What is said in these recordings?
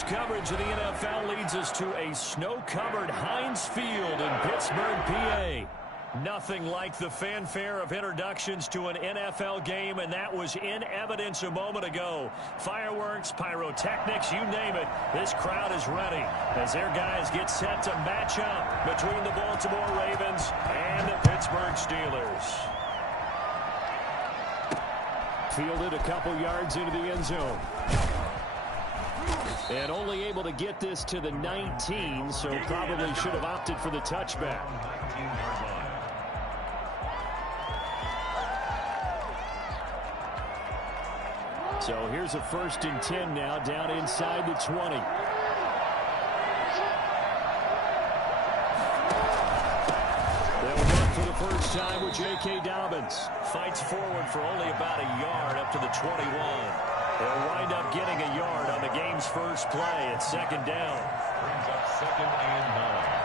Much coverage in the NFL leads us to a snow-covered Heinz Field in Pittsburgh, PA. Nothing like the fanfare of introductions to an NFL game, and that was in evidence a moment ago. Fireworks, pyrotechnics, you name it. This crowd is ready as their guys get set to match up between the Baltimore Ravens and the Pittsburgh Steelers. Fielded a couple yards into the end zone. And only able to get this to the 19, so probably should have opted for the touchback. So here's a 1st and 10 now, down inside the 20. They'll run for the first time with J.K. Dobbins. Fights forward for only about a yard up to the 21. They'll wind up getting a yard on the game's first play at 2nd down. Brings up 2nd and 9.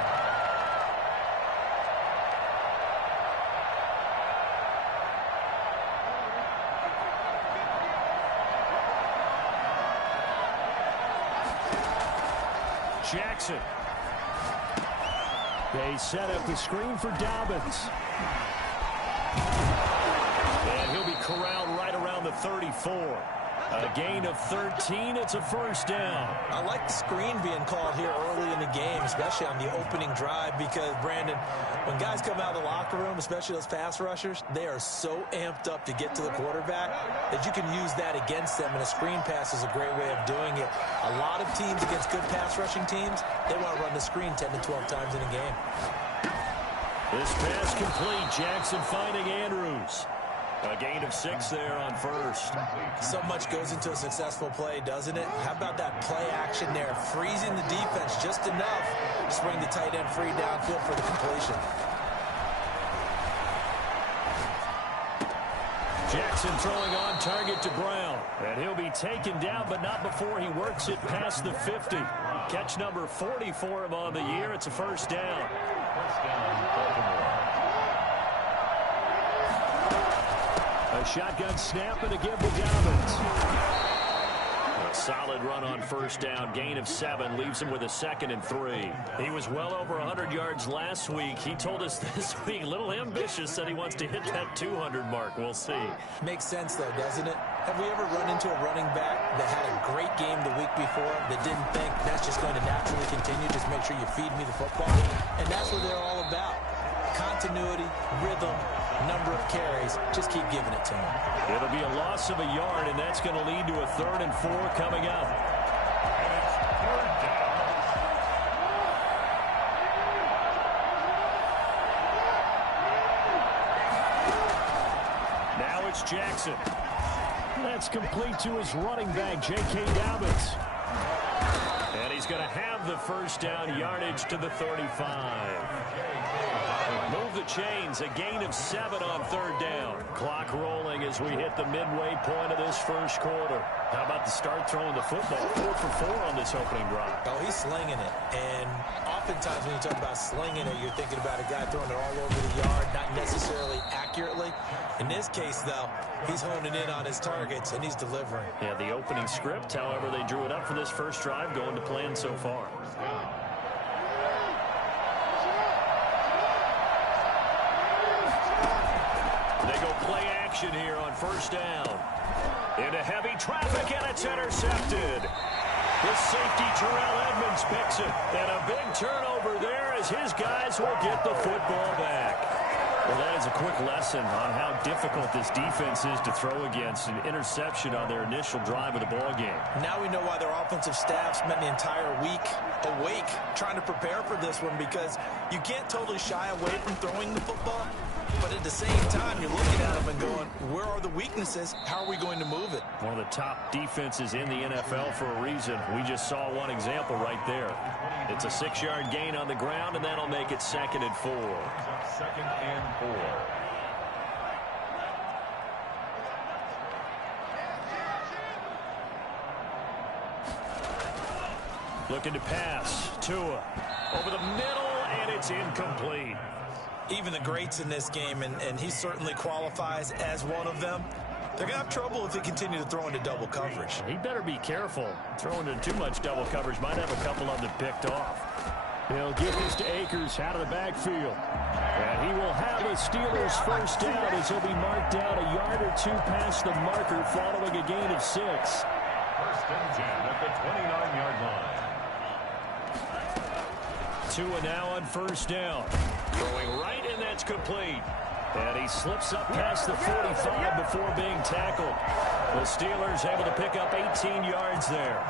Jackson. They set up the screen for Dobbins. And he'll be corralled right around the 34. A gain of 13. It's a 1st down. I like the screen being called here early in the game, especially on the opening drive, because, Brandon, when guys come out of the locker room, especially those pass rushers, they are so amped up to get to the quarterback that you can use that against them, and a screen pass is a great way of doing it. A lot of teams against good pass rushing teams, they want to run the screen 10 to 12 times in a game. This pass complete. Jackson finding Andrews. A gain of 6 there on 1st. So much goes into a successful play, doesn't it? How about that play action there? Freezing the defense just enough to bring the tight end free downfield for the completion. Jackson throwing on target to Brown. And he'll be taken down, but not before he works it past the 50. Catch number 40 for him on the year. It's a 1st down. 1st down, Baltimore. A shotgun snap and a give to Dobbins. A solid run on 1st down. Gain of 7 leaves him with a 2nd and 3. He was well over 100 yards last week. He told us this week, a little ambitious, said he wants to hit that 200 mark. We'll see. Makes sense, though, doesn't it? Have we ever run into a running back that had a great game the week before that didn't think that's just going to naturally continue? Just make sure you feed me the football. And that's what they're all about. Continuity, rhythm, number of carries. Just keep giving it to him. It'll be a loss of a yard, and that's going to lead to a 3rd and 4 coming up. And it's 3rd down. Now it's Jackson. That's complete to his running back, J.K. Dobbins. And he's going to have the 1st down, yardage to the 35. Move the chains, a gain of 7 on 3rd down. Clock rolling as we hit the midway point of this 1st quarter. How about the start throwing the football? 4 for 4 on this opening drive. Oh, he's slinging it. And oftentimes when you talk about slinging it, you're thinking about a guy throwing it all over the yard, not necessarily accurately. In this case, though, he's honing in on his targets, and he's delivering. Yeah, the opening script, however, they drew it up for this 1st drive, going to plan so far. They go play action here on 1st down. Into heavy traffic, and it's intercepted. The safety, Terrell Edmonds, picks it. And a big turnover there as his guys will get the football back. Well, that is a quick lesson on how difficult this defense is to throw against. An interception on their initial drive of the ball game. Now we know why their offensive staff spent the entire week awake trying to prepare for this one, because you can't totally shy away from throwing the football. But at the same time, you're looking at them and going, where are the weaknesses? How are we going to move it? One of the top defenses in the NFL for a reason. We just saw one example right there. It's a 6-yard gain on the ground, and that'll make it 2nd and 4. 2nd and 4. Looking to pass. Tua over the middle, and it's incomplete. Even the greats in this game, and he certainly qualifies as one of them, They're going to have trouble if they continue to throw into double coverage. He better be careful. Throwing into too much double coverage might have a couple of them picked off. He'll give this to Akers out of the backfield. And he will have a Steelers first down as he'll be marked down a yard or two past the marker following a gain of 6. First and 10 at the 29-yard line. Tua now on first down. Throwing right, and that's complete. And he slips up past the 45 before being tackled. The Steelers able to pick up 18 yards there.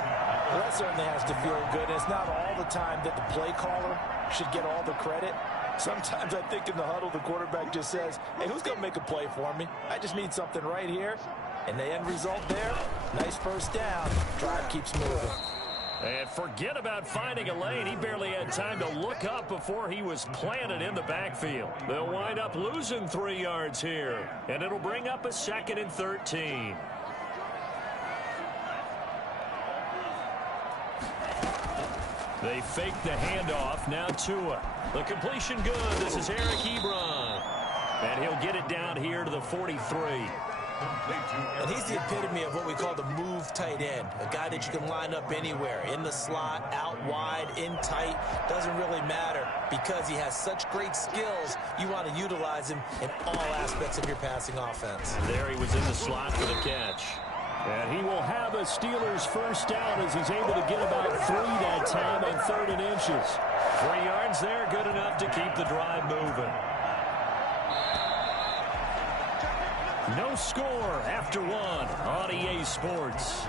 Well, that certainly has to feel good. It's not all the time that the play caller should get all the credit. Sometimes I think in the huddle, the quarterback just says, hey, who's going to make a play for me? I just need something right here. And the end result there, nice first down. Drive keeps moving. And forget about finding a lane. He barely had time to look up before he was planted in the backfield. They'll wind up losing 3 yards here. And it'll bring up a 2nd and 13. They fake the handoff. Now Tua. The completion good. This is Eric Ebron. And he'll get it down here to the 43. And he's the epitome of what we call the move tight end. A guy that you can line up anywhere. In the slot, out wide, in tight. Doesn't really matter because he has such great skills. You want to utilize him in all aspects of your passing offense. There he was in the slot for the catch. And he will have a Steelers first down as he's able to get about 3 that time on 3rd and inches. 3 yards there, good enough to keep the drive moving. No score after 1 on EA Sports.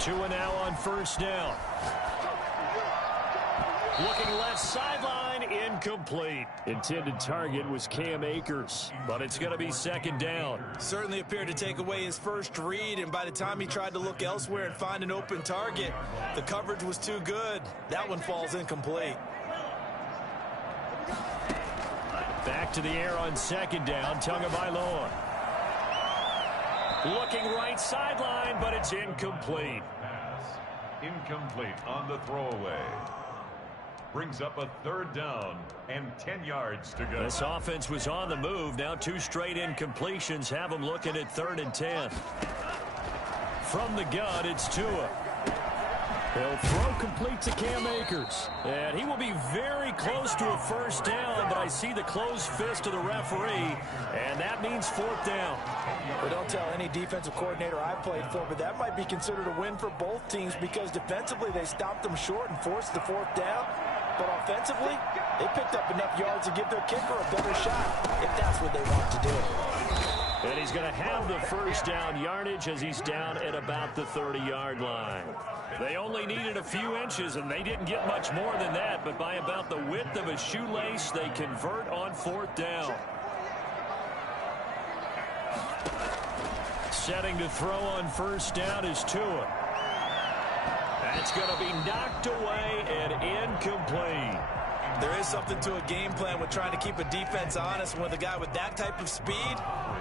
Tua now on first down. Looking left sideline, incomplete. Intended target was Cam Akers, but it's going to be 2nd down. Certainly appeared to take away his first read, and by the time he tried to look elsewhere and find an open target, the coverage was too good. That one falls incomplete. Back to the air on 2nd down, Tagovailoa. Looking right sideline, but it's incomplete. Incomplete on the throwaway. Brings up a 3rd down and 10 yards to go. This offense was on the move. Now 2 straight incompletions have them looking at 3rd and 10. From the gun, it's Tua. He'll throw complete to Cam Akers. And he will be very close to a first down, but I see the closed fist of the referee, and that means 4th down. Well, don't tell any defensive coordinator I've played for, but that might be considered a win for both teams because defensively they stopped them short and forced the 4th down. But offensively, they picked up enough yards to give their kicker a better shot if that's what they want to do. And he's going to have the first down yardage as he's down at about the 30-yard line. They only needed a few inches, and they didn't get much more than that. But by about the width of a shoelace, they convert on 4th down. Setting to throw on first down is Tua. That's going to be knocked away and incomplete. There is something to a game plan with trying to keep a defense honest. With a guy with that type of speed,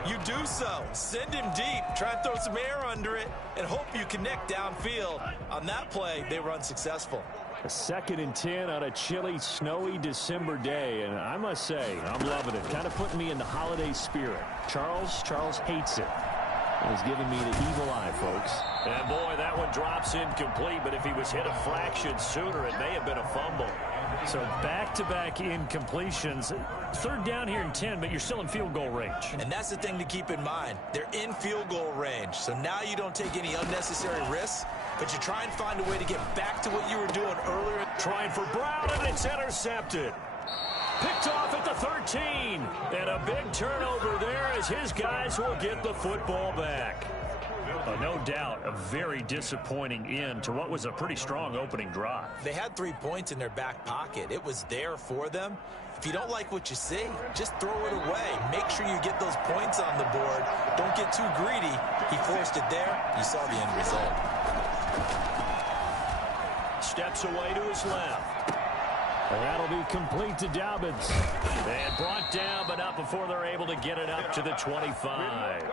you do so. Send him deep, try and throw some air under it, and hope you connect downfield. On that play, they were unsuccessful. A 2nd and 10 on a chilly, snowy December day, and I must say, I'm loving it. Kind of putting me in the holiday spirit. Charles hates it. He's giving me the evil eye, folks. And boy, that one drops incomplete, but if he was hit a fraction sooner, it may have been a fumble. So back-to-back incompletions. 3rd down here and 10, but you're still in field goal range. And that's the thing to keep in mind. They're in field goal range. So now you don't take any unnecessary risks, but you try and find a way to get back to what you were doing earlier. Trying for Brown, and it's intercepted. Picked off at the 13. And a big turnover there as his guys will get the football back. No doubt a very disappointing end to what was a pretty strong opening drive. They had 3 points in their back pocket. It was there for them. If you don't like what you see, just throw it away. Make sure you get those points on the board. Don't get too greedy. He forced it there. You saw the end result. Steps away to his left. And that'll be complete to Dobbins. And brought down, but not before they're able to get it up to the 25.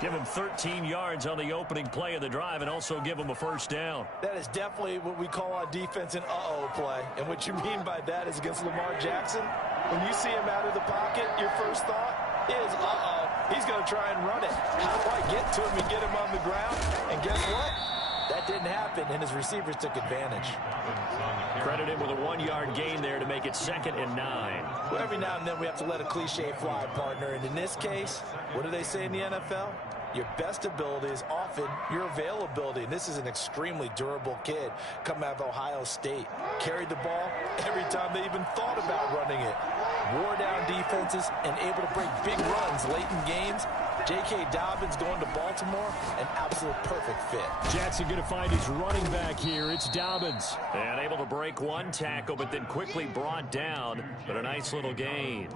Give him 13 yards on the opening play of the drive and also give him a first down. That is definitely what we call on defense an uh-oh play. And what you mean by that is against Lamar Jackson, when you see him out of the pocket, your first thought is, uh-oh, he's going to try and run it. How do I get to him and get him on the ground? And guess what? That didn't happen, and his receivers took advantage. Credit him with a 1-yard gain there to make it 2nd and 9. Well, every now and then we have to let a cliche fly, partner. And in this case, what do they say in the NFL? Your best ability is often your availability. And this is an extremely durable kid coming out of Ohio State. Carried the ball every time they even thought about running it. Wore down defenses and able to break big runs late in games. J.K. Dobbins going to Baltimore, an absolute perfect fit. Jackson going to find his running back here. It's Dobbins. And able to break one tackle, but then quickly brought down. But a nice little gain.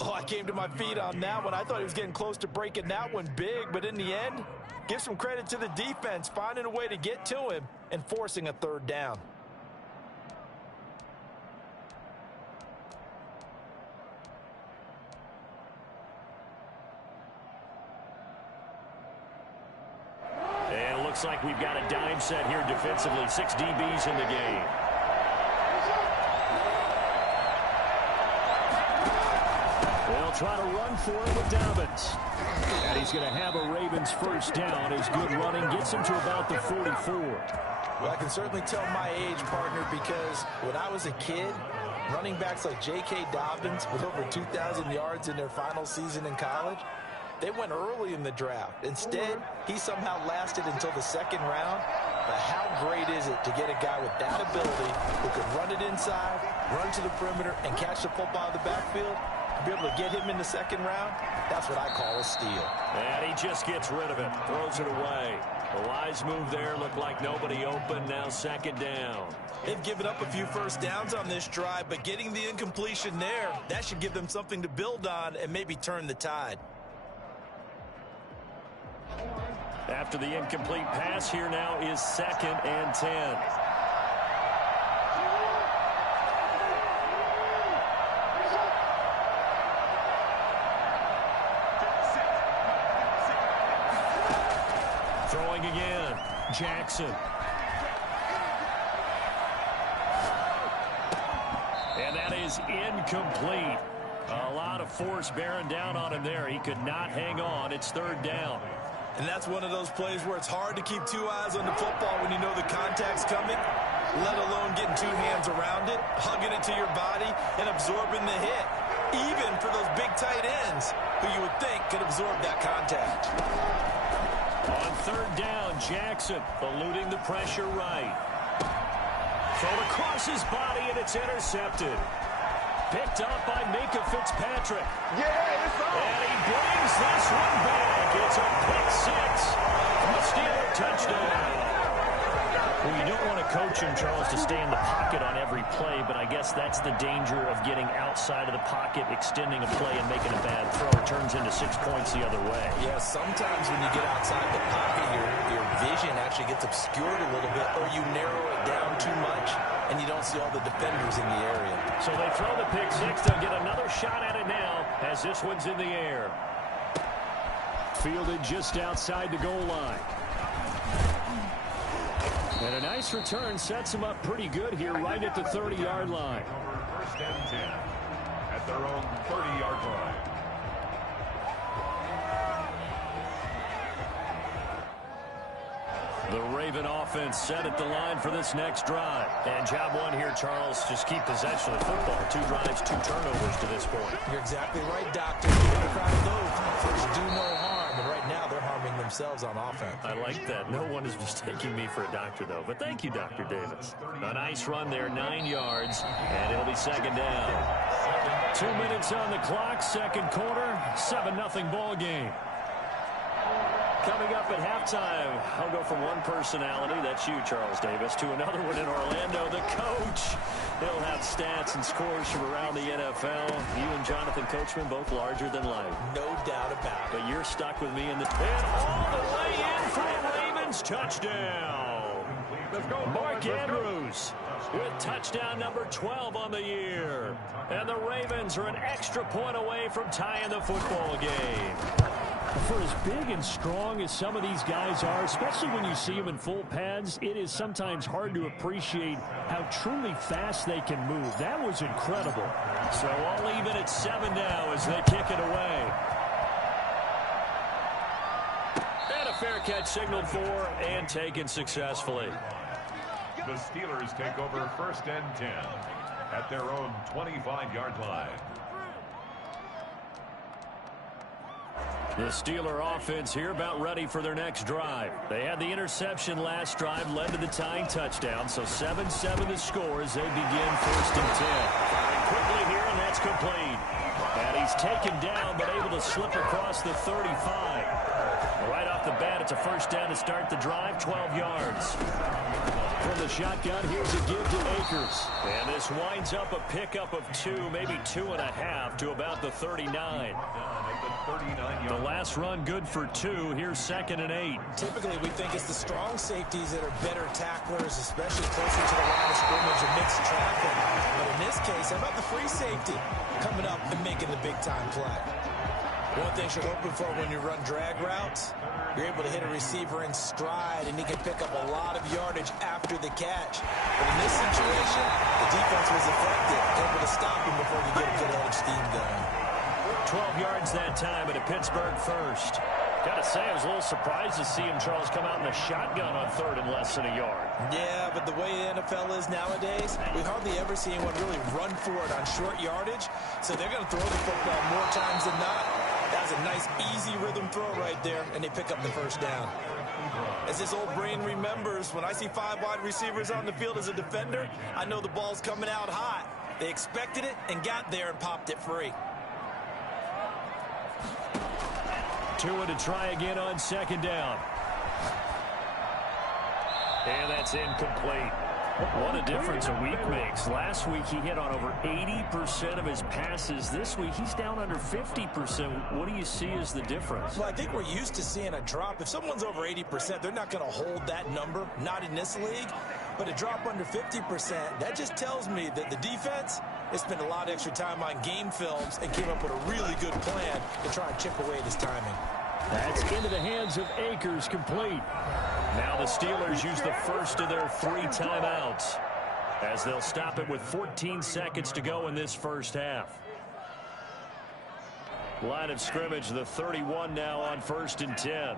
Oh, I came to my feet on that one. I thought he was getting close to breaking that one big, but in the end, give some credit to the defense, finding a way to get to him and forcing a 3rd down. And it looks like we've got a dime set here defensively. 6 DBs in the game. They'll try to run for it with Dobbins. And he's going to have a Ravens first down. His good running gets him to about the 44. Well, I can certainly tell my age, partner, because when I was a kid, running backs like J.K. Dobbins with over 2,000 yards in their final season in college, they went early in the draft. Instead, he somehow lasted until the 2nd round. But how great is it to get a guy with that ability who can run it inside, run to the perimeter, and catch the football in the backfield? To be able to get him in the 2nd round, that's what I call a steal. And he just gets rid of it, throws it away. A wise move there, looked like nobody open, now 2nd down. They've given up a few first downs on this drive, but getting the incompletion there, that should give them something to build on and maybe turn the tide. After the incomplete pass, here now is 2nd and 10. Throwing again, Jackson. And that is incomplete. A lot of force bearing down on him there. He could not hang on. It's 3rd down. And that's one of those plays where it's hard to keep 2 eyes on the football when you know the contact's coming, let alone getting 2 hands around it, hugging it to your body, and absorbing the hit, even for those big tight ends who you would think could absorb that contact. On 3rd down, Jackson eluding the pressure right. Thrown across his body, and it's intercepted. Picked up by Minka Fitzpatrick. Yeah, it's on. And he brings this one back. It's a pick 6. A Steeler touchdown. Well, you don't want to coach him, Charles, to stay in the pocket on every play, but I guess that's the danger of getting outside of the pocket, extending a play, and making a bad throw. It turns into 6 points the other way. Yeah, sometimes when you get outside the pocket, your vision actually gets obscured a little bit, or you narrow it down too much, and you don't see all the defenders in the area. So they throw the pick 6. They'll get another shot at it now as this one's in the air. Fielded just outside the goal line. And a nice return sets him up pretty good here right at the 30-yard line. 1st and 10 at their own 30-yard line. The Raven offense set at the line for this next drive. And job one here, Charles, just keep possession of the football. 2 drives, 2 turnovers to this point. You're exactly right, Doctor. You're going to try those. First, do no harm. And right now, they're harming themselves on offense. I like that. No one is mistaking me for a doctor, though. But thank you, Dr. Davis. A nice run there, 9 yards, and it'll be 2nd down. 2 minutes on the clock, 2nd quarter, 7-0 ball game. Coming up at halftime, I'll go from one personality, that's you, Charles Davis, to another one in Orlando, the coach. He'll have stats and scores from around the NFL. You and Jonathan Coachman, both larger than life. No doubt about it. But you're stuck with me in the... And all the way in for the Ravens touchdown. Let's go. Mark Andrews with touchdown number 12 on the year. And the Ravens are an extra point away from tying the football game. For as big and strong as some of these guys are, especially when you see them in full pads, it is sometimes hard to appreciate how truly fast they can move. That was incredible. So all even at 7 now as they kick it away. And a fair catch signaled for and taken successfully. The Steelers take over 1st and 10 at their own 25-yard line. The Steeler offense here about ready for their next drive. They had the interception last drive, led to the tying touchdown. So 7-7 the score as they begin 1st and 10. Firing quickly here, and that's complete. And he's taken down, but able to slip across the 35. Right off the bat, it's a 1st down to start the drive, 12 yards. From the shotgun, here's a give to Akers. And this winds up a pickup of 2, maybe 2.5 to about the 39. The last run good for 2. Here's 2nd and 8. Typically, we think it's the strong safeties that are better tacklers, especially closer to the line of scrimmage and mixed traffic. But in this case, how about the free safety coming up and making the big-time play? One thing you're hoping for when you run drag routes, you're able to hit a receiver in stride, and he can pick up a lot of yardage after the catch. But in this situation, the defense was effective, able to stop him before you get a good head of steam going. 12 yards that time at a Pittsburgh 1st. Got to say, I was a little surprised to see him, Charles, come out in a shotgun on 3rd and less than a yard. Yeah, but the way the NFL is nowadays, we hardly ever see anyone really run for it on short yardage. So they're going to throw the football more times than not. That's a nice, easy rhythm throw right there, and they pick up the 1st down. As this old brain remembers, when I see 5 wide receivers on the field as a defender, I know the ball's coming out hot. They expected it and got there and popped it free. Tua to try again on 2nd down. And that's incomplete. What a difference a week makes. Last week he hit on over 80% of his passes. This week he's down under 50%. What do you see as the difference? Well, I think we're used to seeing a drop. If someone's over 80%, they're not going to hold that number, not in this league. But a drop under 50%, that just tells me that the defense has spent a lot of extra time on game films and came up with a really good plan to try and chip away at his timing. That's into the hands of Akers, complete. Now the Steelers use the first of their 3 timeouts as they'll stop it with 14 seconds to go in this 1st half. Line of scrimmage, the 31 now on 1st and 10.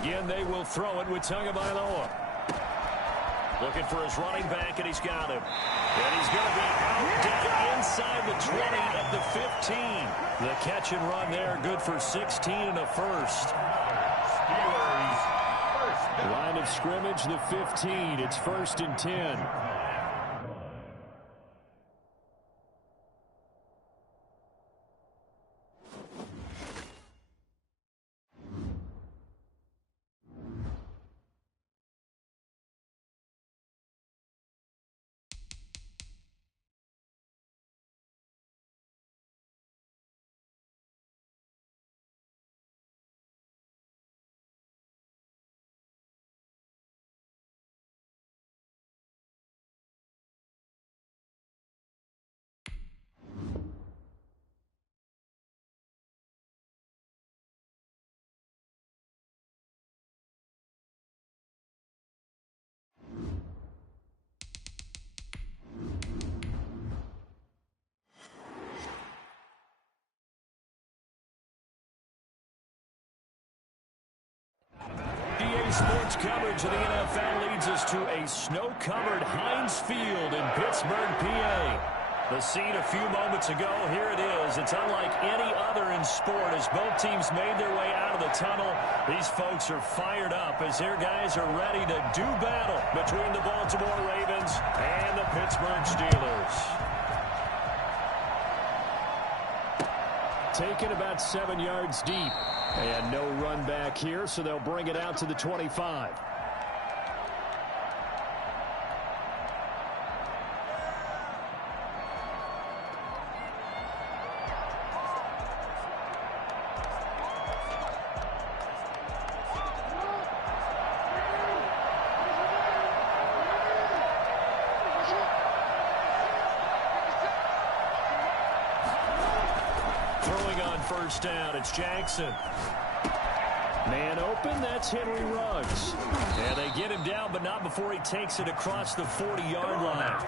Again, they will throw it with Tagovailoa. Looking for his running back, and he's got him. And he's going to be out down inside the 20 at the 15. The catch and run there, good for 16 and a 1st. Steelers 1st. Line of scrimmage, the 15. It's 1st and 10. Sports coverage of the NFL leads us to a snow-covered Heinz Field in Pittsburgh, PA. The scene a few moments ago, here it is. It's unlike any other in sport as both teams made their way out of the tunnel. These folks are fired up as their guys are ready to do battle between the Baltimore Ravens and the Pittsburgh Steelers. Taken about 7 yards deep. And no run back here, so they'll bring it out to the 25. first down. It's Jackson. Man open, that's Henry Ruggs. And they get him down, but not before he takes it across the 40-yard line.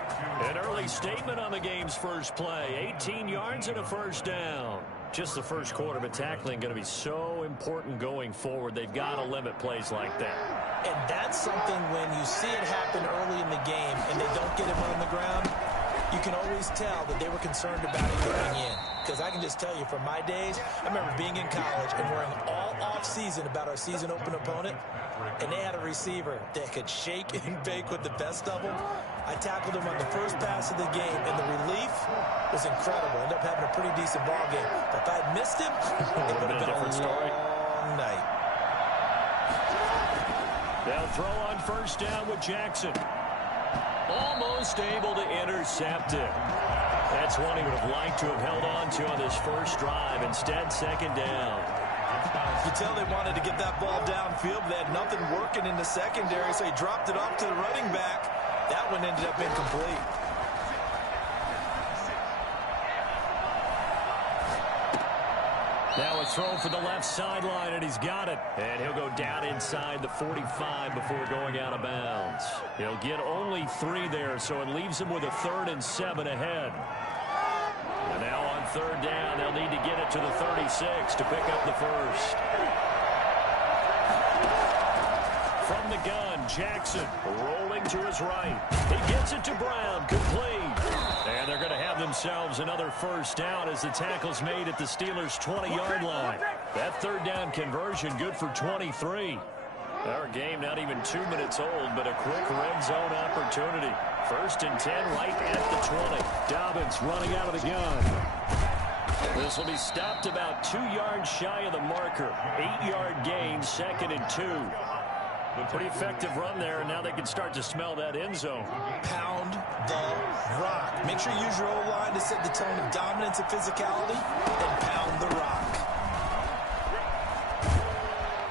An early statement on the game's first play. 18 yards and a first down. Just the first quarter, but tackling going to be so important going forward. They've got to limit plays like that. And that's something when you see it happen early in the game and they don't get him on the ground, you can always tell that they were concerned about it going in. Because I can just tell you from my days, I remember being in college and worrying all off-season about our season open opponent, and they had a receiver that could shake and bake with the best of them. I tackled him on the first pass of the game, and the relief was incredible. Ended up having a pretty decent ball game. But if I had missed him, it would have been a different story. Long night. They'll throw on first down with Jackson. Almost able to intercept it. That's one he would have liked to have held on to on this first drive. Instead, second down. You tell they wanted to get that ball downfield, but they had nothing working in the secondary, so he dropped it off to the running back. That one ended up incomplete. Now a throw for the left sideline, and he's got it. And he'll go down inside the 45 before going out of bounds. He'll get only 3 there, so it leaves him with a 3rd and 7 ahead. And now on third down, they'll need to get it to the 36 to pick up the first. From the gun, Jackson rolling to his right. He gets it to Brown, complete. And they're going to have themselves another first down as the tackle's made at the Steelers' 20-yard line. That third down conversion good for 23. Our game not even 2 minutes old, but a quick red zone opportunity. 1st and 10 right at the 20. Dobbins running out of the gun. This will be stopped about 2 yards shy of the marker. 8-yard gain, 2nd and 2. Pretty effective run there, and now they can start to smell that end zone. Pound the rock. Make sure you use your O-line to set the tone of dominance and physicality, and pound the rock.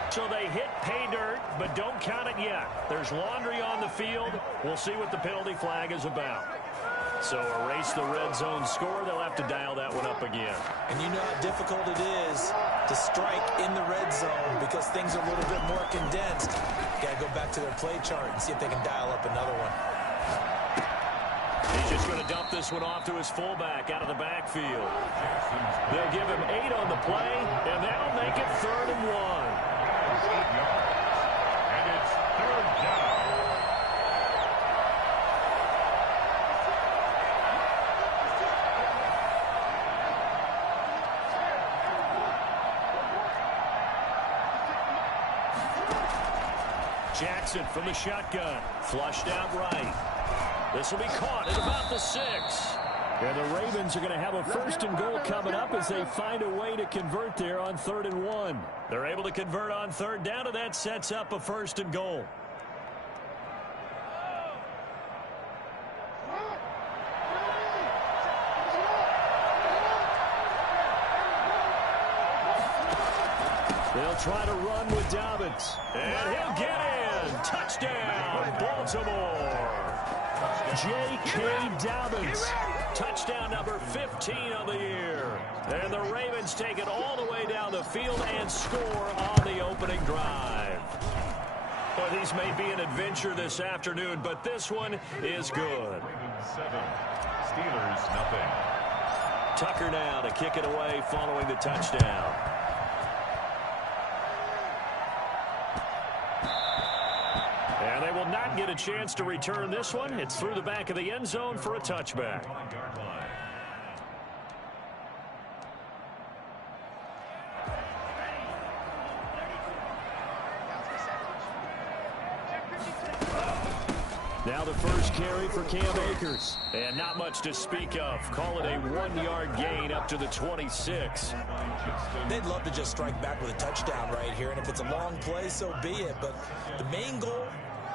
So they hit pay dirt, but don't count it yet. There's laundry on the field. We'll see what the penalty flag is about. So erase the red zone score. They'll have to dial that one up again. And you know how difficult it is to strike in the red zone because things are a little bit more condensed. Got to go back to their play chart and see if they can dial up another one. He's just going to dump this one off to his fullback out of the backfield. They'll give him 8 on the play, and that'll make it 3rd and 1. And it's 3rd down. Jackson from the shotgun. Flushed out right. This will be caught at about the 6. And the Ravens are going to have a 1st and goal coming up as they find a way to convert there on 3rd and 1. They're able to convert on 3rd down, and that sets up a 1st and goal. They'll try to run with Dobbins. And he'll get in. Touchdown, Baltimore. J.K. Dobbins. Touchdown number 15 of the year. And the Ravens take it all the way down the field and score on the opening drive. Well, these may be an adventure this afternoon, but this one is good. 7, Steelers nothing. Tucker now to kick it away following the touchdown. And they will not get a chance to return this one. It's through the back of the end zone for a touchback. Now the first carry for Cam Akers. And not much to speak of. Call it a 1-yard gain up to the 26. They'd love to just strike back with a touchdown right here. And if it's a long play, so be it. But the main goal,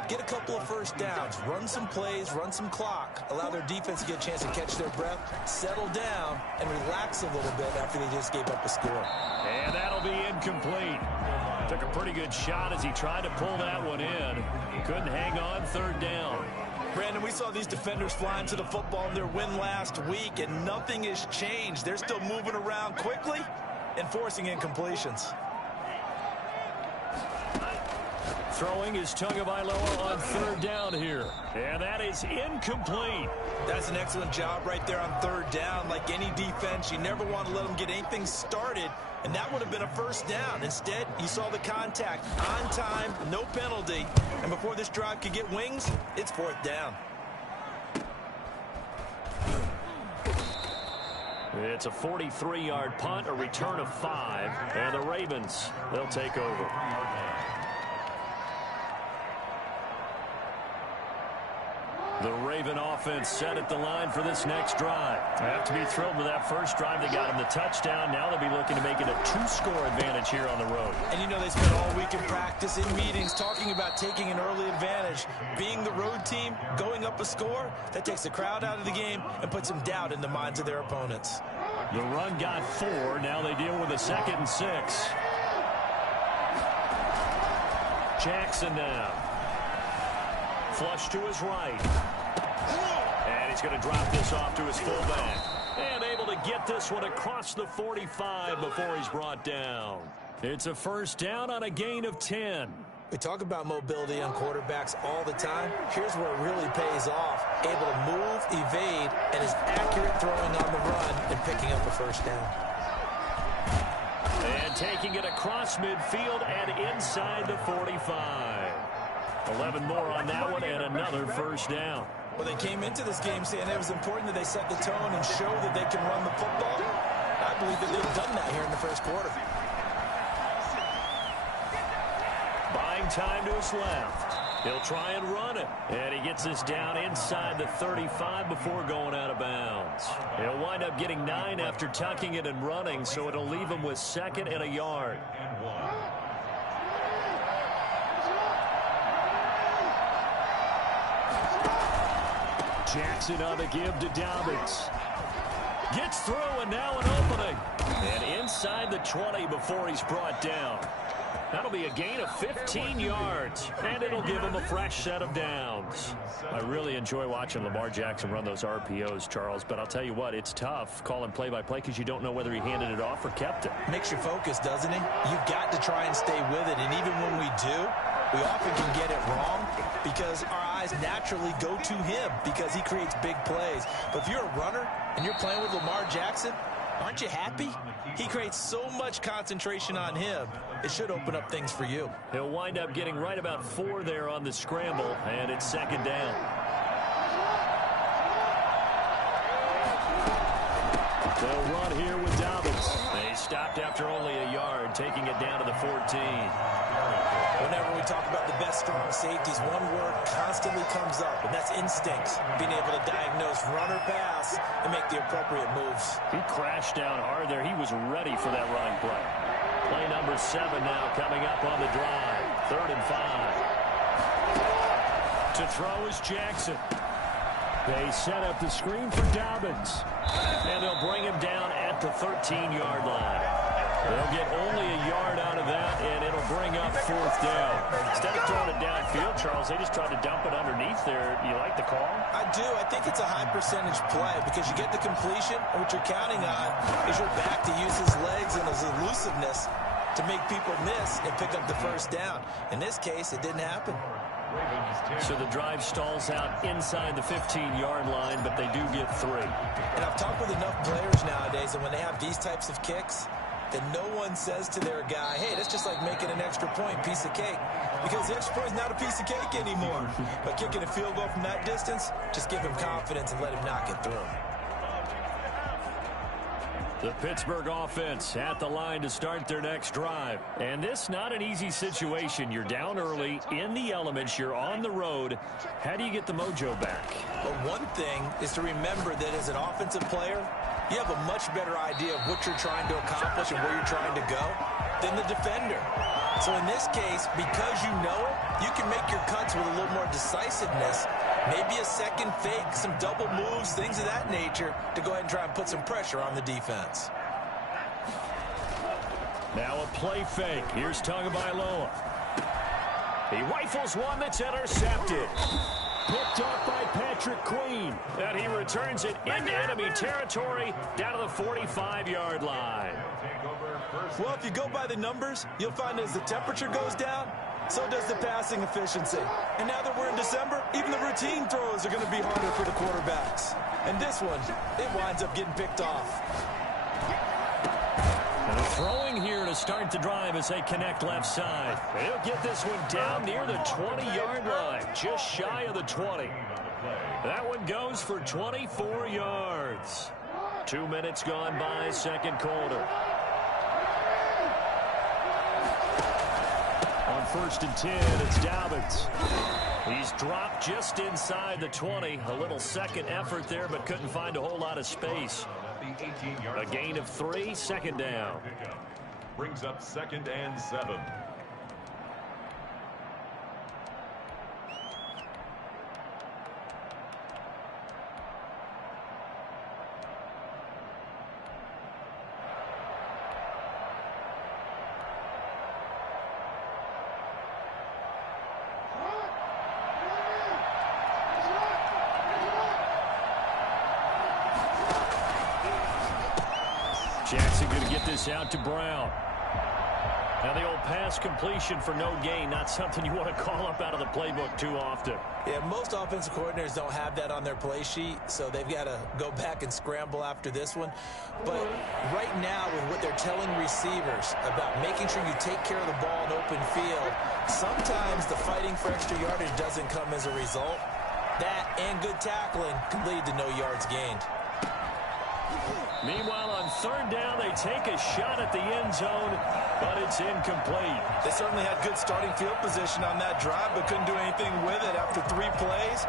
get a couple of first downs, run some plays, run some clock, allow their defense to get a chance to catch their breath, settle down, and relax a little bit after they just gave up a score. And that'll be incomplete. Took a pretty good shot as he tried to pull that one in. Couldn't hang on 3rd down. Brandon, we saw these defenders flying to the football in their win last week, and nothing has changed. They're still moving around quickly, and forcing incompletions. Throwing is Tagovailoa on third down here. And that is incomplete. That's an excellent job right there on third down. Like any defense, you never want to let them get anything started, and that would have been a first down. Instead, you saw the contact on time, no penalty, and before this drive could get wings, it's fourth down. It's a 43-yard punt, a return of 5, and the Ravens, they'll take over. The Raven offense set at the line for this next drive. They have to be thrilled with that first drive. They got them the touchdown. Now they'll be looking to make it a 2-score advantage here on the road. And you know they spent all week in practice, in meetings, talking about taking an early advantage. Being the road team, going up a score, that takes the crowd out of the game and puts some doubt in the minds of their opponents. The run got 4. Now they deal with a 2nd and 6. Jackson now. Flush to his right. And he's going to drop this off to his fullback. And able to get this one across the 45 before he's brought down. It's a first down on a gain of 10. We talk about mobility on quarterbacks all the time. Here's where it really pays off. Able to move, evade, and is accurate throwing on the run and picking up a first down. And taking it across midfield and inside the 45. 11 more on that one and another first down. Well, they came into this game saying it was important that they set the tone and show that they can run the football. I believe that they've done that here in the first quarter. Buying time to his left. He'll try and run it. And he gets this down inside the 35 before going out of bounds. He'll wind up getting 9 after tucking it and running, so it'll leave him with 2nd and a yard. Jackson on the give to Dobbins. Gets through and now an opening. And inside the 20 before he's brought down. That'll be a gain of 15 yards. And it'll give him a fresh set of downs. I really enjoy watching Lamar Jackson run those RPOs, Charles. But I'll tell you what, it's tough calling play-by-play because you don't know whether he handed it off or kept it. Makes you focus, doesn't he? You've got to try and stay with it. And even when we do, we often can get it wrong because our eyes naturally go to him because he creates big plays. But if you're a runner and you're playing with Lamar Jackson, aren't you happy? He creates so much concentration on him. It should open up things for you. He'll wind up getting right about 4 there on the scramble, and it's 2nd down. They'll run here with Dobbins. They stopped after only a yard, taking it down to the 14. Whenever we talk about the best strong safeties, one word constantly comes up, and that's instincts. Being able to diagnose run or pass and make the appropriate moves. He crashed down hard there. He was ready for that running play. Play number 7 now coming up on the drive. 3rd and 5. To throw is Jackson. They set up the screen for Dobbins. And they'll bring him down at the 13-yard line. They'll get only a yard out of that, and it'll bring up 4th down. Instead of throwing it downfield, Charles, they just tried to dump it underneath there. You like the call? I do. I think it's a high-percentage play because you get the completion, and what you're counting on is your back to use his legs and his elusiveness to make people miss and pick up the first down. In this case, it didn't happen. So the drive stalls out inside the 15-yard line, but they do get 3. And I've talked with enough players nowadays, and when they have these types of kicks, then no one says to their guy, hey, that's just like making an extra point, piece of cake. Because the extra point is not a piece of cake anymore. But kicking a field goal from that distance, just give him confidence and let him knock it through. The Pittsburgh offense at the line to start their next drive. And this not an easy situation. You're down early, in the elements, you're on the road. How do you get the mojo back? Well, one thing is to remember that as an offensive player, you have a much better idea of what you're trying to accomplish and where you're trying to go than the defender. So in this case, because you know it, you can make your cuts with a little more decisiveness. Maybe a second fake, some double moves, things of that nature to go ahead and try and put some pressure on the defense. Now a play fake. Here's Tagovailoa. He rifles one that's intercepted. Picked off by Patrick Queen. And he returns it into enemy territory down to the 45-yard line. Well, if you go by the numbers, you'll find as the temperature goes down, so does the passing efficiency. And now that we're in December, even the routine throws are going to be harder for the quarterbacks. And this one, it winds up getting picked off. And throwing here to start the drive as they connect left side. They'll get this one down near the 20-yard line, just shy of the 20. That one goes for 24 yards. 2 minutes gone by, second quarter. On 1st and 10, it's Dobbins. He's dropped just inside the 20. A little second effort there, but couldn't find a whole lot of space. A gain of 3, second down. Brings up 2nd and 7. Jackson going to get this out to Brown. Now the old pass completion for no gain, not something you want to call up out of the playbook too often. Yeah, most offensive coordinators don't have that on their play sheet, so they've got to go back and scramble after this one. But right now, with what they're telling receivers about making sure you take care of the ball in open field, sometimes the fighting for extra yardage doesn't come as a result. That and good tackling can lead to no yards gained. Meanwhile, on 3rd down, they take a shot at the end zone, but it's incomplete. They certainly had good starting field position on that drive, but couldn't do anything with it after 3 plays.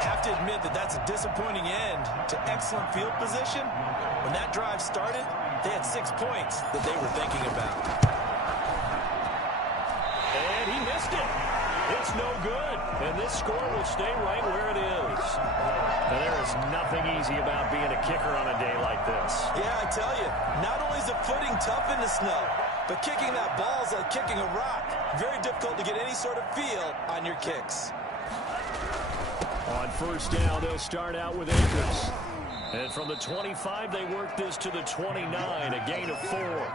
Have to admit that that's a disappointing end to excellent field position. When that drive started, they had 6 points that they were thinking about. And he missed it. It's no good. And this score will stay right where it is. Now, there is nothing easy about being a kicker on a day like this. Yeah, I tell you, not only is the footing tough in the snow, but kicking that ball is like kicking a rock. Very difficult to get any sort of feel on your kicks. On 1st down, they'll start out with Akers. And from the 25, they work this to the 29, a gain of 4.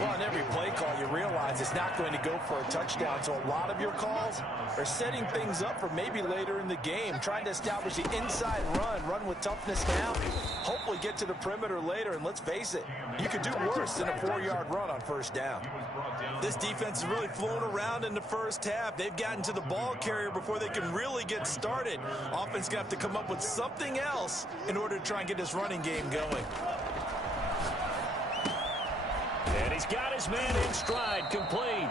Well, on every play call, you realize it's not going to go for a touchdown. So a lot of your calls are setting things up for maybe later in the game, trying to establish the inside run with toughness now, hopefully get to the perimeter later. And let's face it, you could do worse than a 4-yard run on 1st down. This defense has really flown around in the first half. They've gotten to the ball carrier before they can really get started. Offense going to have to come up with something else in order to try and get this running game going. And he's got his man in stride, complete.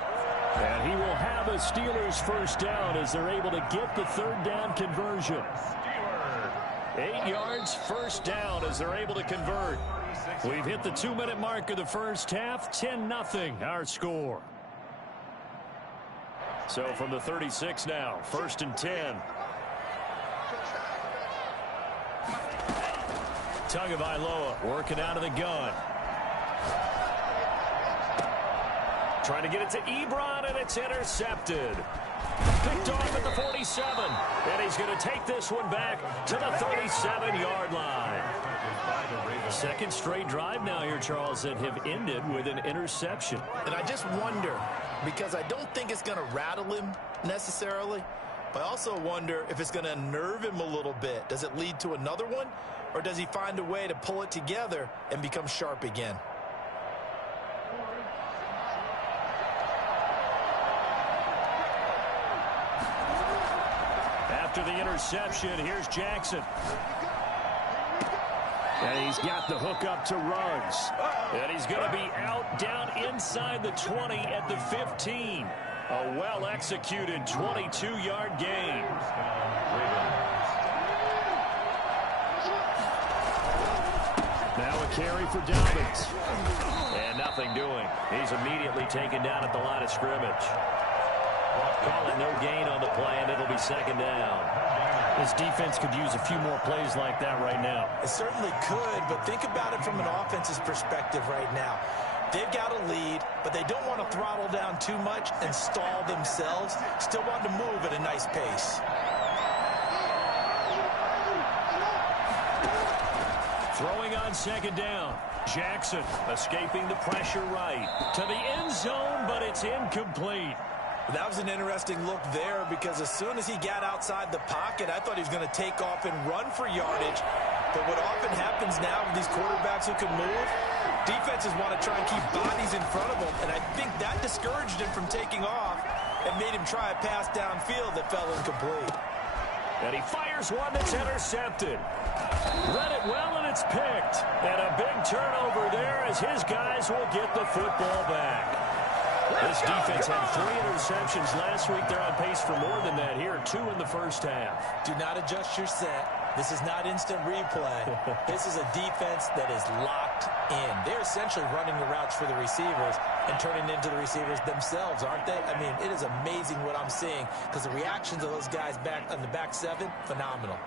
And he will have a Steelers 1st down as they're able to get the 3rd down conversion. 8 yards, 1st down as they're able to convert. We've hit the 2-minute mark of the first half, 10-0 our score. So from the 36 now, 1st and 10. Tagovailoa working out of the gun. Trying to get it to Ebron, and it's intercepted. Picked off at the 47. And he's going to take this one back to the 37-yard line. Second straight drive now here, Charles, that have ended with an interception. And I just wonder, because I don't think it's going to rattle him necessarily, but I also wonder if it's going to unnerve him a little bit. Does it lead to another one, or does he find a way to pull it together and become sharp again? After the interception, here's Jackson. And he's got the hook up to Ruggs. And he's going to be out down inside the 20 at the 15. A well-executed 22-yard gain. Now a carry for Dobbins. And nothing doing. He's immediately taken down at the line of scrimmage. Call it no gain on the play, and it'll be 2nd down. This defense could use a few more plays like that right now. It certainly could, but think about it from an offense's perspective right now. They've got a lead, but they don't want to throttle down too much and stall themselves. Still want to move at a nice pace. on second down. Jackson escaping the pressure right to the end zone, but it's incomplete. That was an interesting look there because as soon as he got outside the pocket, I thought he was going to take off and run for yardage. But what often happens now with these quarterbacks who can move, defenses want to try and keep bodies in front of them, and I think that discouraged him from taking off and made him try a pass downfield that fell incomplete. And he fires one that's intercepted. Read it well, and it's picked. And a big turnover there as his guys will get the football back. This defense had 3 interceptions last week. They're on pace for more than that here, 2 in the first half. Do not adjust your set. This is not instant replay. This is a defense that is locked in. They're essentially running the routes for the receivers and turning into the receivers themselves, aren't they? I mean, it is amazing what I'm seeing because the reactions of those guys back on the back 7, phenomenal.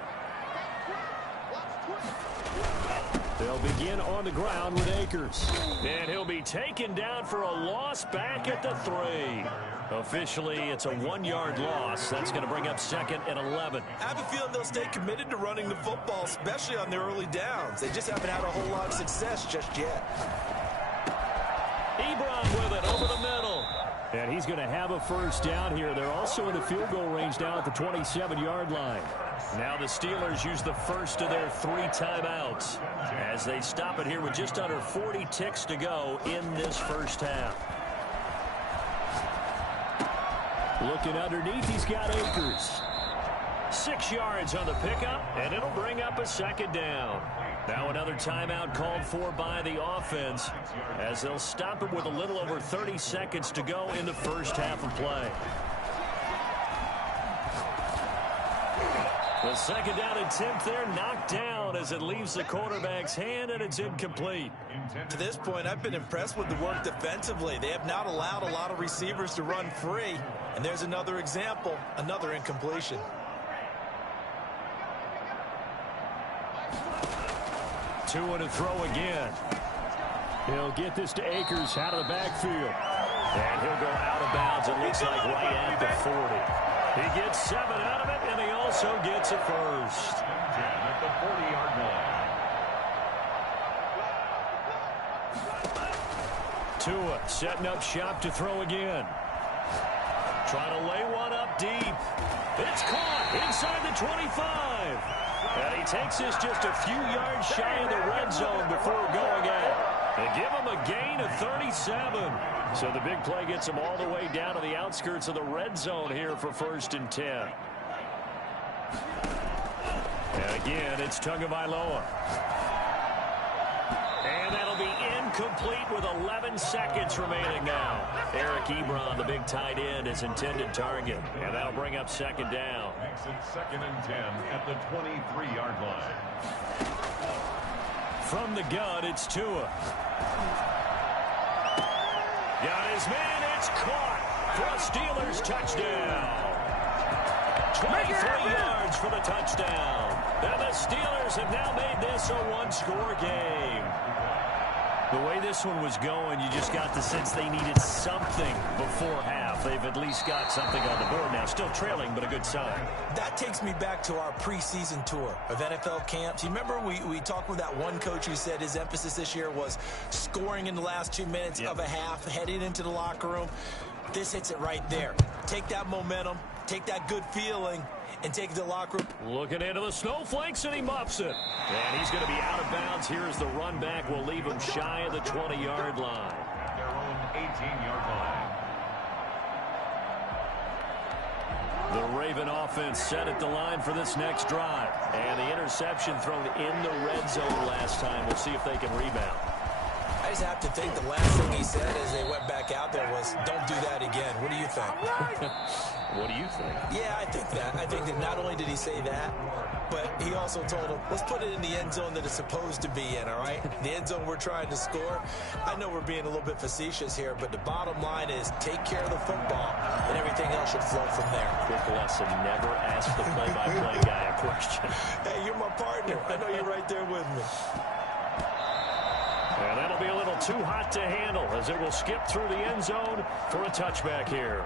They'll begin on the ground with Akers. And he'll be taken down for a loss back at the 3. Officially, it's a 1-yard loss. That's going to bring up 2nd and 11. I have a feeling they'll stay committed to running the football, especially on their early downs. They just haven't had a whole lot of success just yet. Ebron with it over the middle. And he's going to have a first down here. They're also in the field goal range now at the 27-yard line. Now the Steelers use the first of their 3 timeouts as they stop it here with just under 40 ticks to go in this first half. Looking underneath, he's got Akers. 6 yards on the pickup, and it'll bring up a 2nd down. Now another timeout called for by the offense as they'll stop it with a little over 30 seconds to go in the first half of play. The 2nd down attempt there knocked down as it leaves the quarterback's hand, and it's incomplete. To this point, I've been impressed with the work defensively. They have not allowed a lot of receivers to run free. And there's another example, another incompletion. Two and a throw again. He'll get this to Akers out of the backfield. And he'll go out of bounds, it looks like right at the 40. He gets 7 out of it, and he also gets a first. At the 40-yard line. Tua setting up shop to throw again. Trying to lay one up deep. It's caught inside the 25. And he takes this just a few yards shy of the red zone before going out. They give him a gain of 37. So the big play gets him all the way down to the outskirts of the red zone here for 1st and 10. And again, it's Tagovailoa. And that'll be incomplete with 11 seconds remaining now. Eric Ebron, the big tight end, is intended target. And that'll bring up 2nd down. Makes it 2nd and 10 at the 23-yard line. From the gun, it's Tua. Got his man, it's caught for a Steelers touchdown. 23 yards for the touchdown. And the Steelers have now made this a 1-score game. The way this one was going, you just got the sense they needed something before half. They've at least got something on the board now. Still trailing, but a good sign. That takes me back to our preseason tour of NFL camps. You remember we talked with that one coach who said his emphasis this year was scoring in the last 2 minutes of a half, heading into the locker room. This hits it right there. Take that momentum, take that good feeling, and take it to the locker room. Looking into the snowflakes, and he muffs it. And he's going to be out of bounds. Here's the run back. Will leave him shy of the 20-yard line. Their own 18-yard line. The Raven offense set at the line for this next drive. And the interception thrown in the red zone last time. We'll see if they can rebound. I just have to think the last thing he said as they went back out there was, don't do that again. What do you think? What do you think? Yeah, I think that. I think that not only did he say that, but he also told him, let's put it in the end zone that it's supposed to be in, all right? The end zone we're trying to score. I know we're being a little bit facetious here, but the bottom line is take care of the football, and everything else should flow from there. Quick lesson, never ask the play-by-play guy a question. Hey, you're my partner. I know you're right there with me. And that'll be a little too hot to handle as it will skip through the end zone for a touchback here.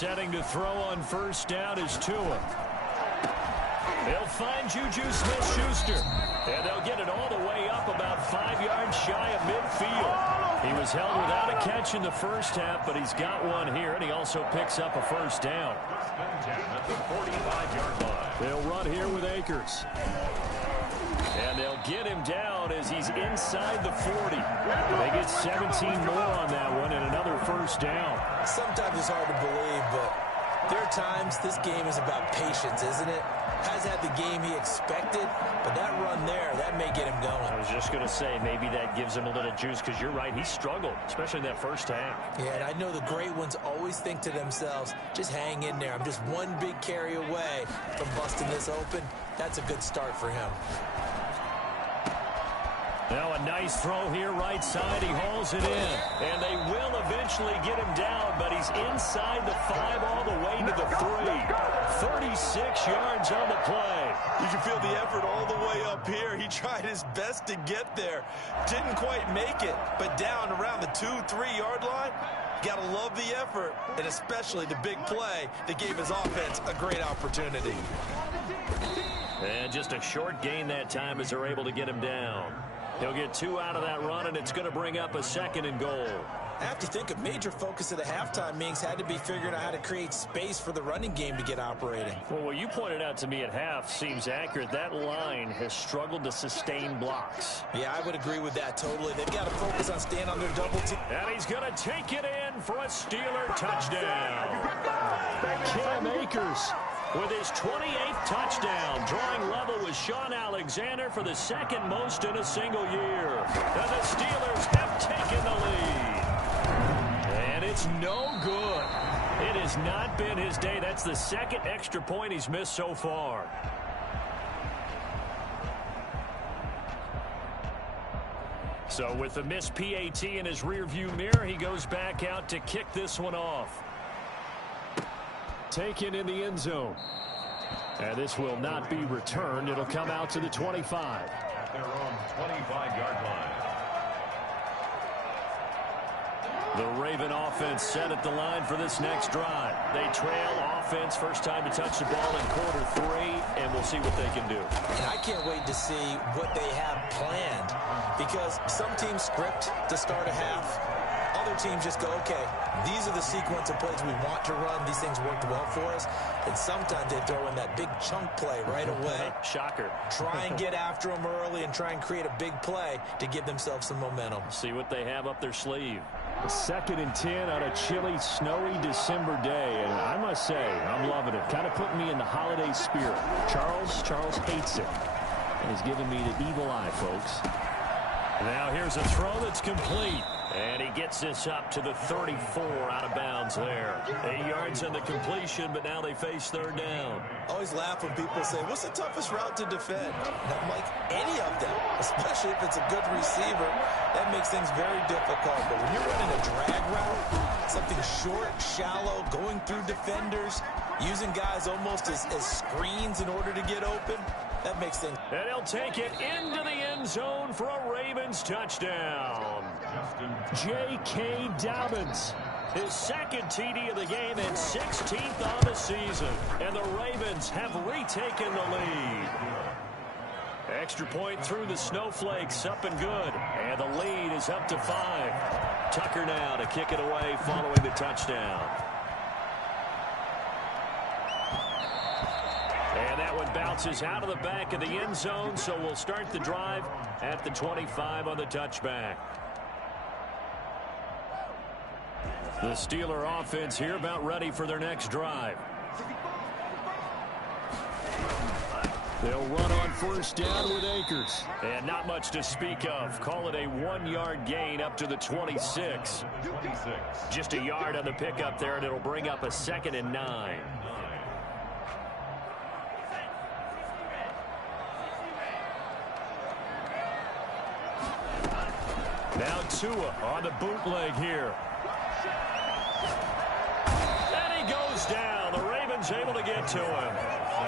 Setting to throw on first down is Tua. They'll find Juju Smith-Schuster. And they'll get it all the way up about 5 yards shy of midfield. He was held without a catch in the first half, but he's got one here, and he also picks up a first down. At the 45-yard line. They'll run here with Akers. And they'll get him down as he's inside the 40. They get 17 more on that one and another first down. Sometimes it's hard to believe, but there are times this game is about patience, isn't it? Hasn't had the game he expected, but that run there, that may get him going. I was just going to say, maybe that gives him a little juice, because you're right, he struggled, especially in that first half. Yeah, and I know the great ones always think to themselves, just hang in there. I'm just one big carry away from busting this open. That's a good start for him. Now a nice throw here right side. He hauls it in. And they will eventually get him down, but he's inside the 5 all the way to the 3. 36 yards on the play. You can feel the effort all the way up here. He tried his best to get there. Didn't quite make it, but down around the 2-3 yard line. Got to love the effort, and especially the big play that gave his offense a great opportunity. And just a short gain that time as they're able to get him down. He'll get 2 out of that run, and it's going to bring up a 2nd and goal. I have to think a major focus of the halftime meetings had to be figuring out how to create space for the running game to get operating. Well, what you pointed out to me at half seems accurate. That line has struggled to sustain blocks. Yeah, I would agree with that totally. They've got to focus on staying on their double team. And he's going to take it in for a Steeler touchdown. Cam Akers with his 28th touchdown, drawing level with Sean Alexander for the 2nd most in a single year. And the Steelers have taken the lead. And it's no good. It has not been his day. That's the 2nd extra point he's missed so far. So with the missed PAT in his rearview mirror, he goes back out to kick this one off. Taken in the end zone. And this will not be returned. It'll come out to the 25. At their own 25-yard line. The Raven offense set at the line for this next drive. They trail offense, first time to touch the ball in quarter 3, and we'll see what they can do. And I can't wait to see what they have planned, because some teams script to start a half. Other teams just go, okay, these are the sequence of plays we want to run. These things worked well for us. And sometimes they throw in that big chunk play right away. Shocker. Try and get after them early and try and create a big play to give themselves some momentum. See what they have up their sleeve. A 2nd and 10 on a chilly, snowy December day. And I must say, I'm loving it. Kind of putting me in the holiday spirit. Charles hates it. And he's giving me the evil eye, folks. Now here's a throw that's complete. And he gets this up to the 34 out of bounds there. 8 yards on the completion, but now they face 3rd down. I always laugh when people say, what's the toughest route to defend? And I'm like, any of them, especially if it's a good receiver. That makes things very difficult. But when you're running a drag route, something short, shallow, going through defenders, using guys almost as screens in order to get open, that makes things. And he'll take it into the end zone for a Ravens touchdown. J.K. Dobbins, his 2nd TD of the game and 16th on the season. And the Ravens have retaken the lead. Extra point through the snowflakes, up and good. And the lead is up to 5. Tucker now to kick it away following the touchdown. And that one bounces out of the back of the end zone, so we'll start the drive at the 25 on the touchback. The Steeler offense here about ready for their next drive. They'll run on first down with Akers. And not much to speak of. Call it a 1-yard gain up to the 26. Just a yard on the pickup there, and it'll bring up a 2nd and 9. Now Tua on the bootleg here. And he goes down. The Ravens was able to get to him.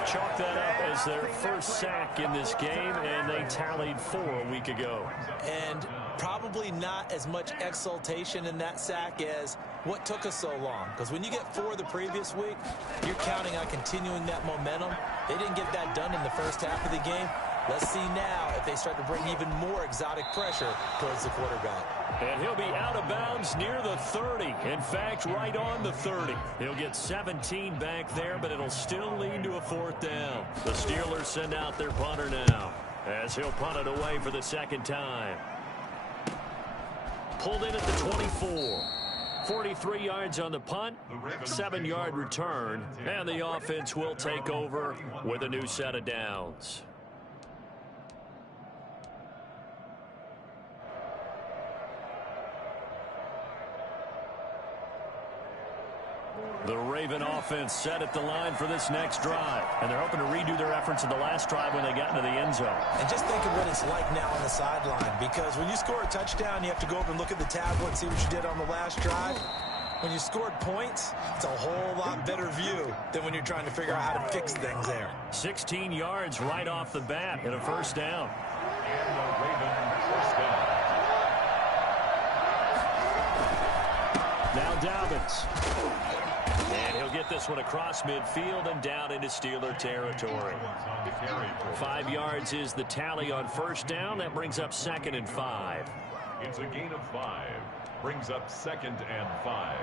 Chalk that up as their first sack in this game, and they tallied 4 a week ago. And probably not as much exultation in that sack as what took us so long. Because when you get 4 the previous week, you're counting on continuing that momentum. They didn't get that done in the first half of the game. Let's see now if they start to bring even more exotic pressure towards the quarterback. And he'll be out of bounds near the 30. In fact, right on the 30. He'll get 17 back there, but it'll still lead to a 4th down. The Steelers send out their punter now, as he'll punt it away for the second time. Pulled in at the 24. 43 yards on the punt, 7-yard return, and the offense will take over with a new set of downs. The Raven offense set at the line for this next drive. And they're hoping to redo their efforts in the last drive when they got into the end zone. And just think of what it's like now on the sideline. Because when you score a touchdown, you have to go up and look at the tablet and see what you did on the last drive. When you scored points, it's a whole lot better view than when you're trying to figure out how to fix things there. 16 yards right off the bat and a first down. And the Raven first down. Now Dobbins. And he'll get this one across midfield and down into Steeler territory. 5 yards is the tally on first down. That brings up 2nd and 5. It's a gain of 5. Brings up 2nd and 5.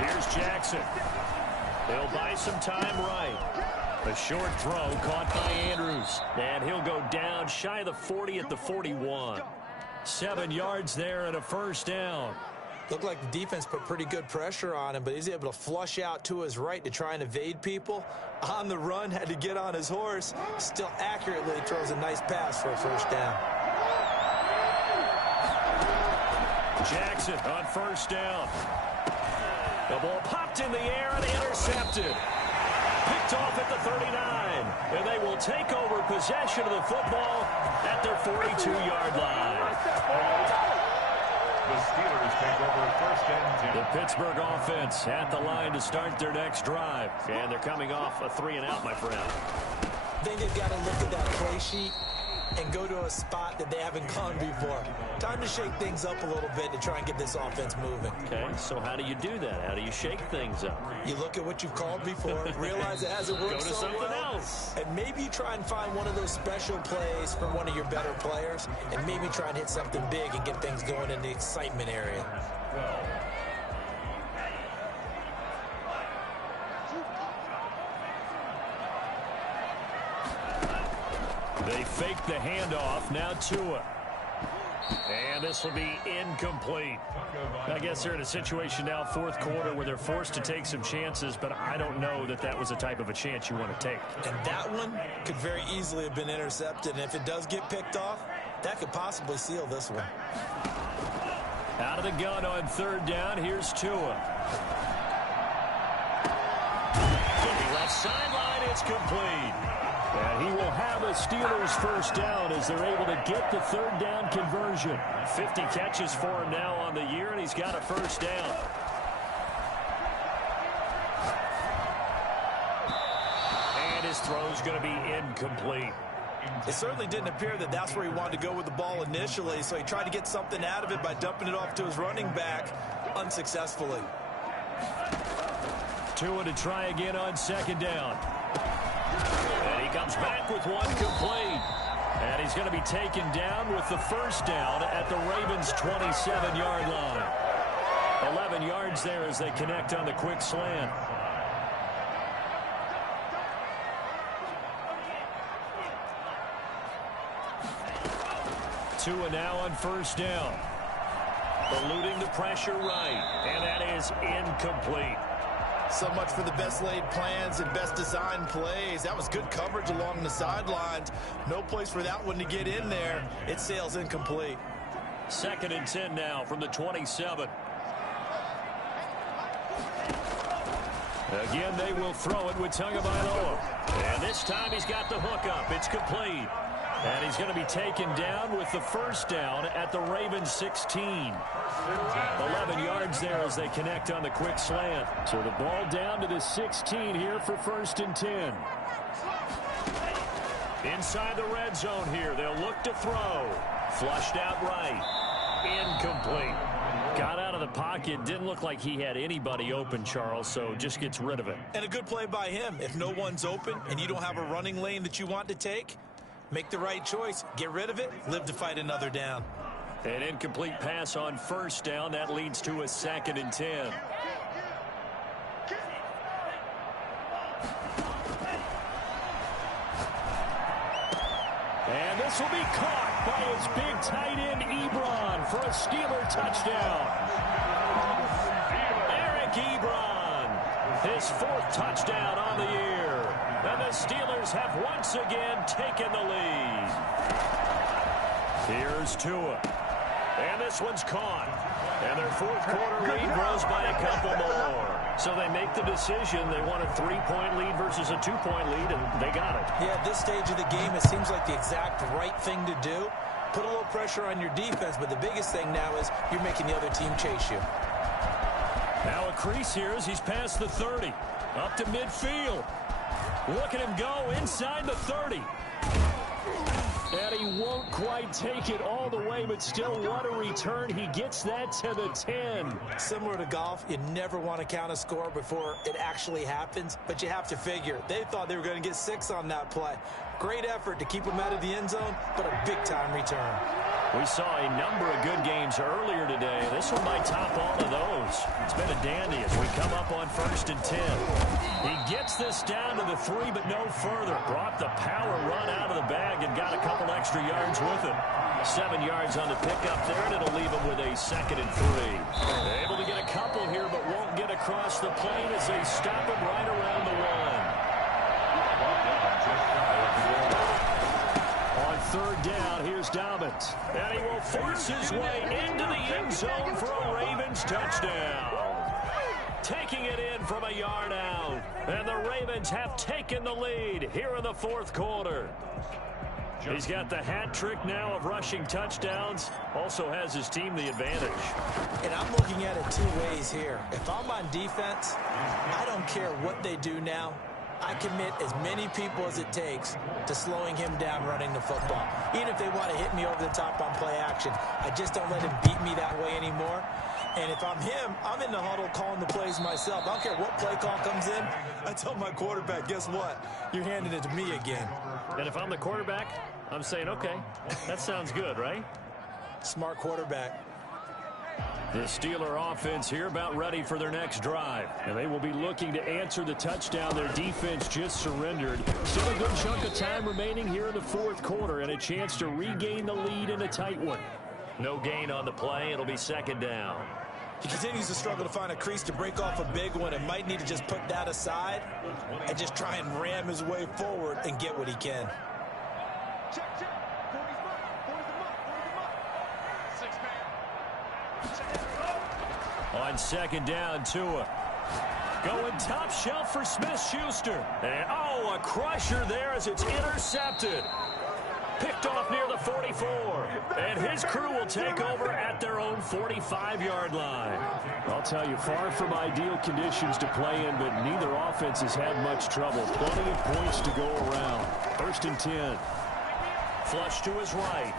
Here's Jackson. They'll buy some time right. A short throw caught by Andrews. And he'll go down shy of the 40 at the 41. 7 yards there and a first down. Looked like the defense put pretty good pressure on him, but he's able to flush out to his right to try and evade people. On the run, had to get on his horse. Still accurately throws a nice pass for a first down. Jackson on first down. The ball popped in the air and intercepted. Picked off at the 39. And they will take over possession of the football at their 42-yard line. The Steelers take over first and 10. The Pittsburgh offense at the line to start their next drive. And they're coming off a 3-and-out, my friend. I think they've got to look at that play sheet and go to a spot that they haven't gone before. Time to shake things up a little bit to try and get this offense moving. Okay, so how do you do that? How do you shake things up? You look at what you've called before, realize it hasn't worked Go to so something well, else. and maybe you try and find one of those special plays from one of your better players, and maybe try and hit something big and get things going in the excitement area. They fake the handoff. Now Tua. And this will be incomplete. I guess they're in a situation now, 4th quarter, where they're forced to take some chances, but I don't know that that was the type of a chance you want to take. And that one could very easily have been intercepted, and if it does get picked off, that could possibly seal this one. Out of the gun on 3rd down, here's Tua. From the left sideline, it's complete. And he will have a Steelers first down as they're able to get the 3rd down conversion. 50 catches for him now on the year, and he's got a first down. And his throw's going to be incomplete. It certainly didn't appear that that's where he wanted to go with the ball initially, so he tried to get something out of it by dumping it off to his running back unsuccessfully. Tua to try again on 2nd down. And he comes back with one complete. And he's going to be taken down with the first down at the Ravens' 27-yard line. 11 yards there as they connect on the quick slant. Tua now on first down. Eluding the pressure right. And that is incomplete. So much for the best laid plans and best designed plays. That was good coverage along the sidelines. No place for that one to get in there. It sails incomplete. 2nd and 10 now from the 27. Again, they will throw it with Tagovailoa. And this time he's got the hook up. It's complete. And he's going to be taken down with the first down at the Ravens 16. 11 yards there as they connect on the quick slant. So the ball down to the 16 here for 1st and 10. Inside the red zone here. They'll look to throw. Flushed out right. Incomplete. Got out of the pocket. Didn't look like he had anybody open, Charles, so just gets rid of it. And a good play by him. If no one's open and you don't have a running lane that you want to take, make the right choice. Get rid of it. Live to fight another down. An incomplete pass on first down. That leads to a 2nd and 10. And this will be caught by his big tight end, Ebron, for a Steeler touchdown. Eric Ebron, his 4th touchdown on the year. And the Steelers have once again taken the lead. Here's Tua. And this one's caught. And their 4th quarter lead grows by a couple more. So they make the decision. They want a 3-point lead versus a 2-point lead, and they got it. Yeah, at this stage of the game, it seems like the exact right thing to do. Put a little pressure on your defense, but the biggest thing now is you're making the other team chase you. Now a crease here as he's past the 30. Up to midfield. Look at him go inside the 30. And he won't quite take it all the way, but still what a return. He gets that to the 10. Similar to golf, you never want to count a score before it actually happens, but you have to figure. They thought they were going to get 6 on that play. Great effort to keep him out of the end zone, but a big-time return. We saw a number of good games earlier today. This one might top all of those. It's been a dandy as we come up on 1st and 10. He gets this down to the 3, but no further. Brought the power run out of the bag and got a couple extra yards with it. 7 yards on the pickup there, and it'll leave him with a 2nd and 3. Able to get a couple here, but won't get across the plane as they stop him right around the 1. On 3rd down, here's Dobbins. And he will force his way into the end zone for a Ravens touchdown. Taking it in from a yard out. And the Ravens have taken the lead here in the 4th quarter. He's got the hat trick now of rushing touchdowns. Also has his team the advantage. And I'm looking at it 2 ways here. If I'm on defense, I don't care what they do now. I commit as many people as it takes to slowing him down running the football. Even if they want to hit me over the top on play action, I just don't let him beat me that way anymore. And if I'm him, I'm in the huddle calling the plays myself. I don't care what play call comes in. I tell my quarterback, guess what? You're handing it to me again. And if I'm the quarterback, I'm saying, okay, that sounds good, right? Smart quarterback. The Steeler offense here about ready for their next drive. And they will be looking to answer the touchdown their defense just surrendered. Still a good chunk of time remaining here in the 4th quarter and a chance to regain the lead in a tight one. No gain on the play. It'll be 2nd down. He continues to struggle to find a crease to break off a big one and might need to just put that aside and just try and ram his way forward and get what he can. On 2nd down, Tua. Going top shelf for Smith-Schuster. And, oh, a crusher there as it's intercepted. Picked off near the 44. And his crew will take over at their own 45-yard line. I'll tell you, far from ideal conditions to play in, but neither offense has had much trouble. Plenty of points to go around. 1st and 10. Flush to his right.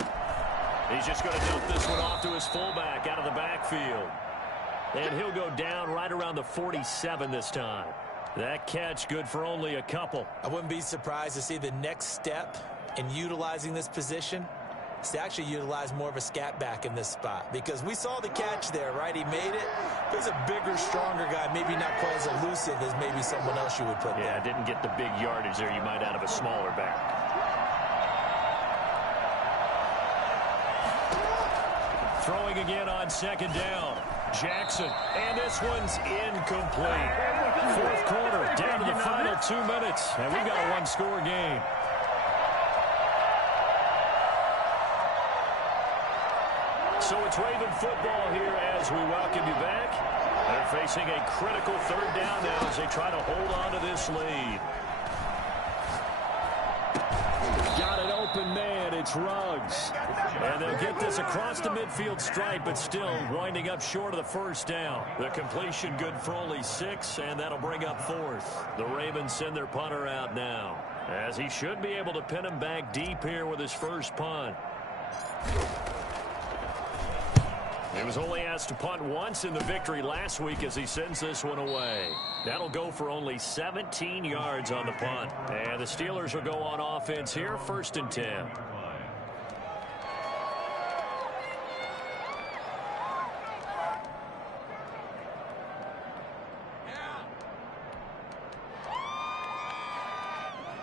He's just going to dump this one off to his fullback out of the backfield. And he'll go down right around the 47 this time. That catch good for only a couple. I wouldn't be surprised to see the next step in utilizing this position is to actually utilize more of a scat back in this spot. Because we saw the catch there, right? He made it. There's a bigger, stronger guy, maybe not quite as elusive as maybe someone else you would put there. Yeah, didn't get the big yardage there you might out of a smaller back. Throwing again on 2nd down. Jackson, and this one's incomplete. 4th quarter, down to the final 2 minutes, and we've got a 1-score game. So it's Raven football here as we welcome you back. They're facing a critical 3rd down now as they try to hold on to this lead. Got it open. open man. It's Ruggs. And they'll get this across the midfield stripe, but still winding up short of the first down. The completion good for only 6, and that'll bring up 4th. The Ravens send their punter out now, as he should be able to pin him back deep here with his first punt. He was only asked to punt once in the victory last week as he sends this one away. That'll go for only 17 yards on the punt. And the Steelers will go on offense here, 1st and 10.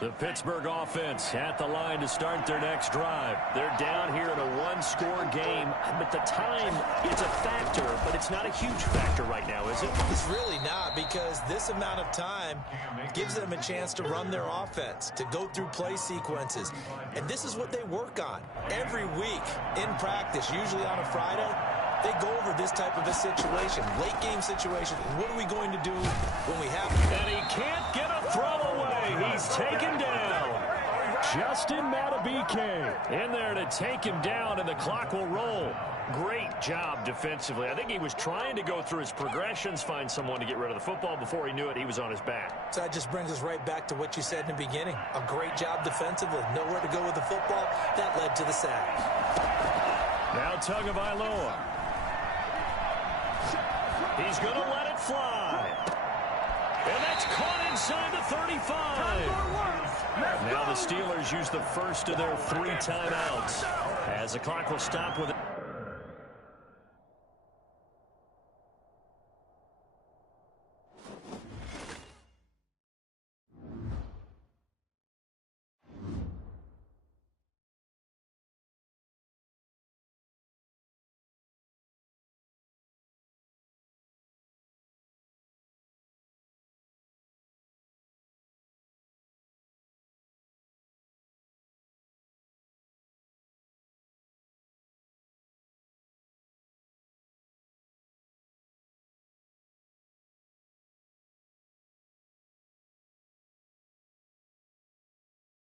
The Pittsburgh offense at the line to start their next drive. They're down here in a one-score game, but the time is a factor, but it's not a huge factor right now, is it? It's really not, because this amount of time gives them a chance to run their offense, to go through play sequences. And this is what they work on every week in practice, usually on a Friday. They go over this type of a situation, late game situation. What are we going to do when we have it? And he can't get a throw away. He's taken down. Justin Madubuike in there to take him down, and the clock will roll. Great job defensively. I think he was trying to go through his progressions, find someone to get rid of the football. Before he knew it, he was on his back. So that just brings us right back to what you said in the beginning. A great job defensively. Nowhere to go with the football. That led to the sack. Now Tagovailoa. He's going to let it fly. And that's caught inside the 35. Now the Steelers use the first of their 3 timeouts, as the clock will stop with it.